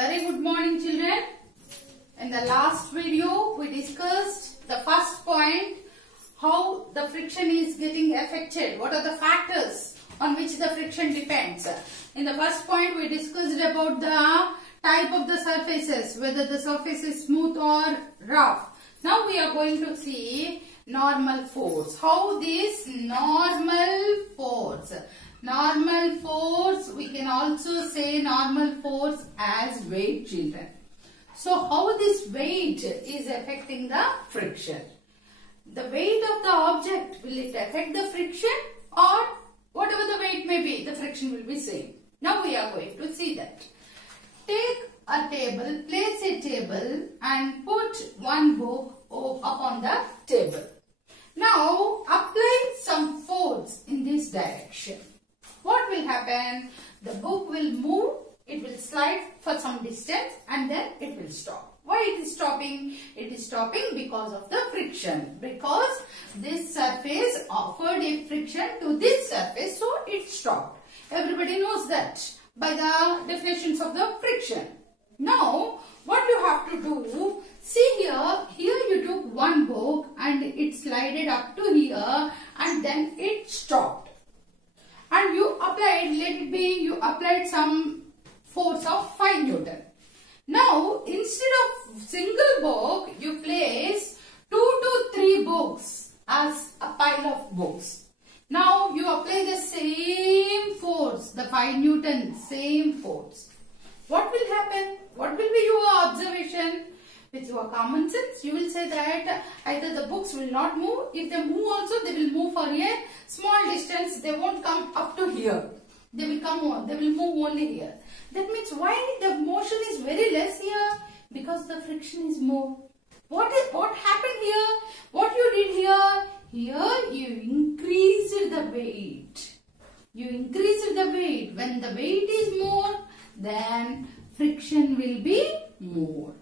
Very good morning, children. In the last video we discussed the first point, how the friction is getting affected. What are the factors on which the friction depends? In the first point we discussed about the type of the surfaces, whether the surface is smooth or rough. Now we are going to see normal force. How this normal force, we can also say normal force as weight, children. So how this weight is affecting the friction? The weight of the object, will it affect the friction, or whatever the weight may be, the friction will be same. Now we are going to see that. Take a table, place a table and put one book upon the table. Now apply some force in this direction. What will happen? The book will move, it will slide for some distance and then it will stop. Why it is stopping? It is stopping because of the friction. Because this surface offered a friction to this surface, so it stopped. Everybody knows that by the definitions of the friction. Now, what you have to do, see here you took one book and it slided up to here and then it stopped. And you applied, let it be, you applied some force of 5 Newton. Now, instead of single book, you place 2 to 3 books as a pile of books. Now, you apply the same force, the 5 Newton, same force. What will happen? What will be your observation? With your common sense, you will say that either the books will not move. If they move also, they will move for a small distance. They won't come up to here. They will move only here. That means why the motion is very less here? Because the friction is more. What happened here? What you did here? Here you increased the weight. You increased the weight. When the weight is more, then friction will be more.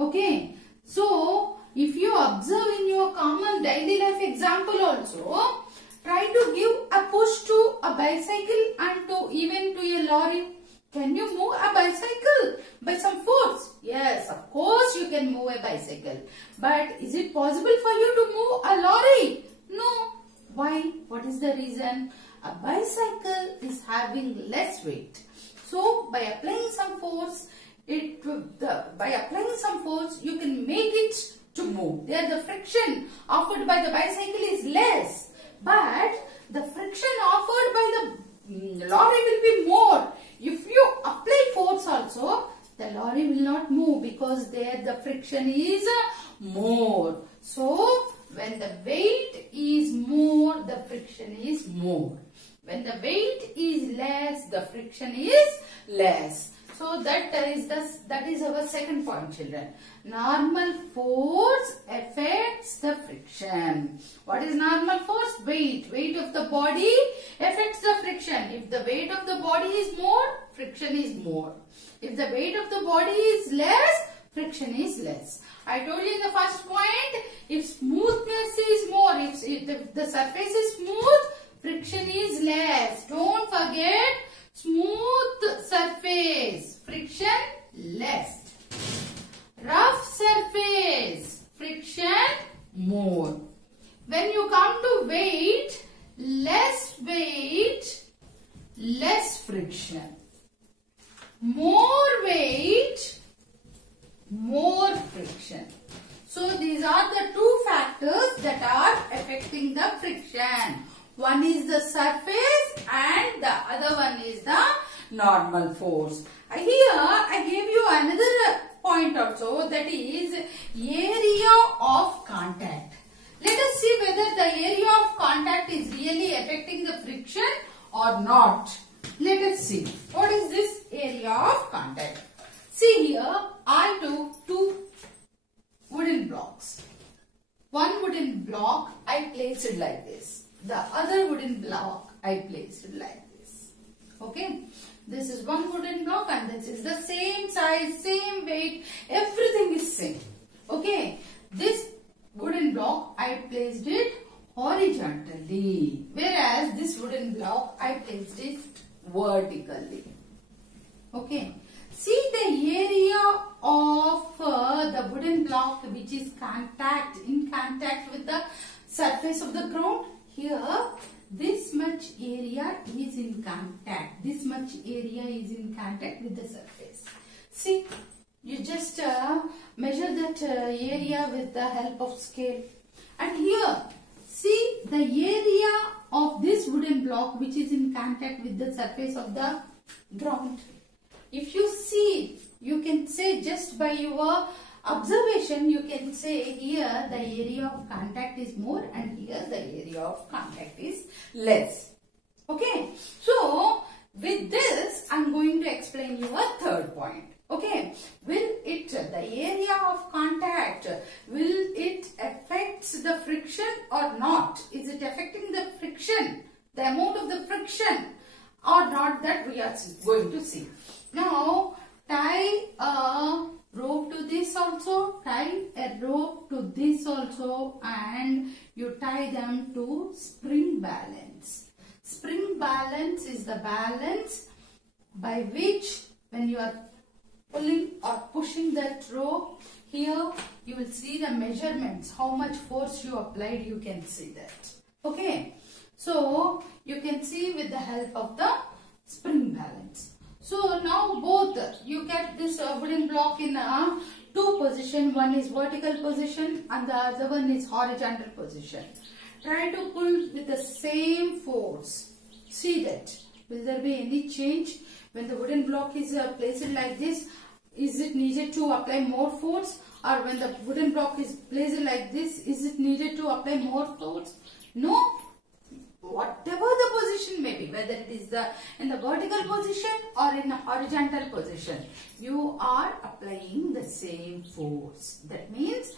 Okay. So, if you observe in your common daily life example also, try to give a push to a bicycle and to even to a lorry. Can you move a bicycle by some force? Yes, of course you can move a bicycle. But is it possible for you to move a lorry? No. Why? What is the reason? A bicycle is having less weight. So, by applying some force, you can make it to move. There the friction offered by the bicycle is less. But the friction offered by the lorry will be more. If you apply force also, the lorry will not move because there the friction is more. So, when the weight is more, the friction is more. When the weight is less, the friction is less. So that is our second point, children. Normal force affects the friction. What is normal force? Weight. Weight of the body affects the friction. If the weight of the body is more, friction is more. If the weight of the body is less, friction is less. I told you in the first point, if smoothness is more, if the surface is smooth, friction is less. Don't forget, smooth surface, friction less. Rough surface, friction more. When you come to weight, less friction. More weight, more friction. So these are the two factors that are affecting the friction. One is the surface and the other one is the normal force. Here I gave you another point also, that is area of contact. Let us see whether the area of contact is really affecting the friction or not. Let us see. What is this area of contact? See here, I took 2 wooden blocks. One wooden block I placed it like this. The other wooden block I placed it like this. Okay. This is one wooden block and this is the same size, same weight, everything is same. Okay. This wooden block I placed it horizontally, whereas this wooden block I placed it vertically. Okay. See the area in contact with the surface of the ground. Here, this much area is in contact. This much area is in contact with the surface. See, you just measure that area with the help of scale. And here, see the area of this wooden block which is in contact with the surface of the ground. If you see, you can say just by your observation, you can say here the area of contact is more and here the area of contact is less. Okay. So, with this, I am going to explain you a third point. Okay. Will it, the area of contact, will it affect the friction or not? Is it affecting the friction, the amount of the friction or not, that we are going to see. Now, tie a rope to this also, tie a rope to this also, and you tie them to spring balance. Spring balance is the balance by which when you are pulling or pushing that rope, here you will see the measurements, how much force you applied, you can see that. Okay, so you can see with the help of the spring balance. So now both, you get this wooden block in two position. One is vertical position and the other one is horizontal position. Try to pull with the same force. See that. Will there be any change? When the wooden block is placed like this, is it needed to apply more force? Or when the wooden block is placed like this, is it needed to apply more force? No. Whatever the position may be, whether it is in the vertical position or in a horizontal position, you are applying the same force. That means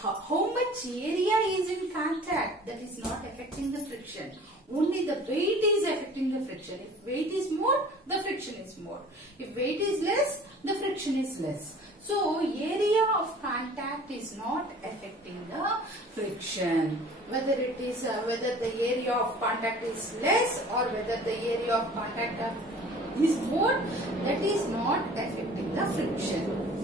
how much area is in contact, that is not affecting the friction. Only the weight is affecting the friction. If weight is more, the friction is more. If weight is less, the friction is less. So, area of contact is not affecting the friction. Whether it is whether the area of contact is less or whether the area of contact is more, that is not affecting the friction.